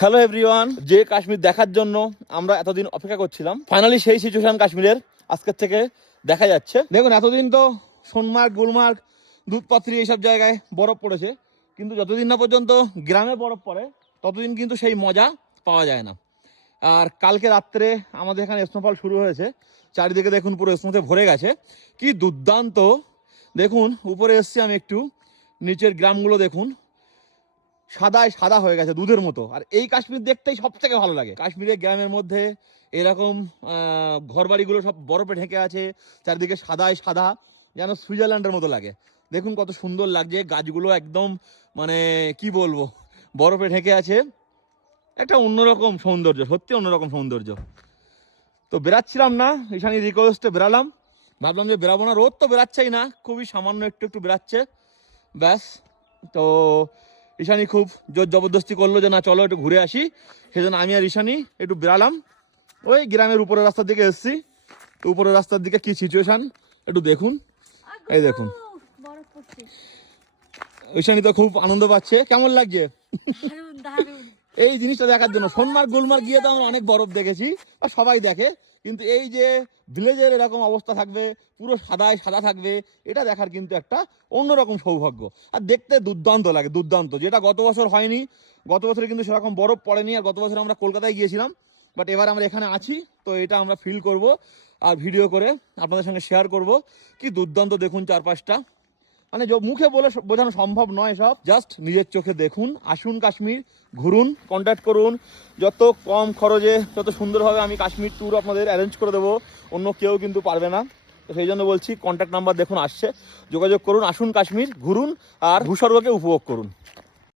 Hello everyone, যে কাশ্মীর দেখার জন্য আমরা এতদিন অপেক্ষা করছিলাম, ফাইনালি সেই সিচুয়েশন কাশ্মীরের আজকের থেকে দেখা যাচ্ছে। দেখুন, এতদিন তো সোনমার্গ, গুলমার্গ, দুধপাত্রি এইসব জায়গায় বরফ পড়েছে, কিন্তু যতদিন না পর্যন্ত গ্রামে বরফ পড়ে ততদিন কিন্তু সেই মজা পাওয়া যায় না। আর কালকে রাত্রে আমাদের এখানে স্নোফল শুরু হয়েছে, চারিদিকে দেখুন পুরো স্নোতে ভরে গেছে, কি দুর্দান্ত। দেখুন উপরে এসছি আমি একটু, নিচের গ্রামগুলো দেখুন সাদায় সাদা হয়ে গেছে দুধের মতো। আর এই কাশ্মীর দেখতেই সব থেকে ভালো লাগে। কাশ্মীরের গ্রামের মধ্যে এরকম ঘরবাড়িগুলো সব বরফে ঢেকে আছে, চারিদিকে সাদায় সাদা, যেন সুইজারল্যান্ডের মতো লাগে। দেখুন কত সুন্দর লাগছে, গাছগুলো একদম মানে কি বলবো, বরফে ঢেকে আছে। একটা অন্যরকম সৌন্দর্য, সত্যি অন্যরকম সৌন্দর্য। তো বেরাচ্ছিলাম না, ঈশানি রিকোয়েস্টে বেরালাম, ভাবলাম যে বেরাবো না, রোদ তো বেরাচ্ছেই না, খুবই সামান্য একটু একটু বেরাচ্ছে ব্যাস। তো ঈশানি খুব জোর জবরদস্তি করলো যে না চলো একটু ঘুরে আসি, সেজন্য আমি আর ঈশানি একটু বেরালাম। ওই গ্রামের উপরের রাস্তার দিকে এসছি, তো উপরের রাস্তার দিকে কি সিচুয়েশন একটু দেখুন। এই দেখুন, ঈশানি তো খুব আনন্দ পাচ্ছে। কেমন লাগছে এই জিনিসটা দেখার জন্য? সোনমার্গ, গুলমার্গ গিয়ে তো আমরা অনেক বরফ দেখেছি বা সবাই দেখে, কিন্তু এই যে ভিলেজের এরকম অবস্থা থাকবে, পুরো সাদায় সাদা থাকবে, এটা দেখার কিন্তু একটা অন্যরকম সৌভাগ্য। আর দেখতে দুর্দান্ত লাগে, দুর্দান্ত, যেটা গত বছর হয়নি। গত বছরে কিন্তু সেরকম বরফ পড়েনি, আর গত বছর আমরা কলকাতায় গিয়েছিলাম, বাট এবার আমরা এখানে আছি, তো এটা আমরা ফিল করব আর ভিডিও করে আপনাদের সঙ্গে শেয়ার করব। কি দুর্দান্ত দেখুন চারপাশটা, মানে মুখে বলে বোঝানো সম্ভব নয় সব, জাস্ট নিজের চোখে দেখুন। আসুন কাশ্মীর, ঘুরুন, কন্ট্যাক্ট করুন, যত কম খরচে যত সুন্দরভাবে আমি কাশ্মীর ট্যুর আপনাদের অ্যারেঞ্জ করে দেবো, অন্য কেউ কিন্তু পারবে না। তো সেই জন্য বলছি, কন্ট্যাক্ট নাম্বার দেখুন আসছে, যোগাযোগ করুন, আসুন কাশ্মীর, ঘুরুন আর ভূস্বর্গকে উপভোগ করুন।